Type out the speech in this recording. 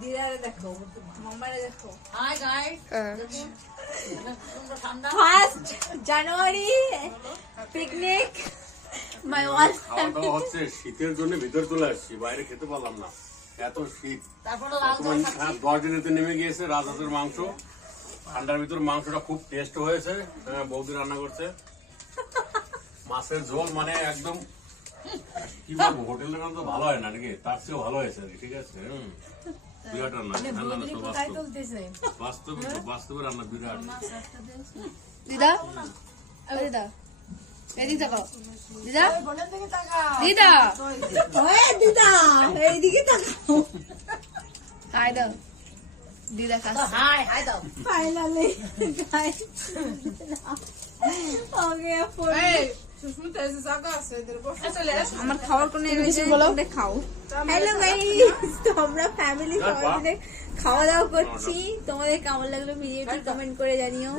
দিদারে দেখো, মামারে দেখো। Hi guys, first January picnic মাই one. খাওয়া দাওয়া হচ্ছে শীতের জন্য ভিতর চলে আসছি, বাইরে খেতে পারলাম না, এত শীত। তারপরে লাল চা খাচ্ছি। 10 দিনেতে নেমে গিয়েছে রাজহাঁসের মাংস। ঠান্ডার ভিতর মাংসটা খুব টেস্ট হয়েছে, বৌদি রান্না করছে। মাছের ঝোল মানে একদম কি বলবো, হোটেলের রান্না তো ভালো হয় না নাকি, তার চেয়েও ভালো হয়েছে। ঠিক আছে, বিরাট রান্না, বাস্তবে রান্না বিরাট। দিদা দিদা এদিকে তাকাও, দিদা দিদা দিদা এইদিকে তাকাও। হাই দাও দিদা কাছে, হাই হাই দাও। Finally guys okay phone. আমার খাওয়ার কোনো তোমরা খাও। হ্যালো গাইস, তোমরা ফ্যামিলি সবাই মিলে খাওয়া দাওয়া করছি। তোমাদের কেমন লাগলো ভিডিওটি কমেন্ট করে জানিও।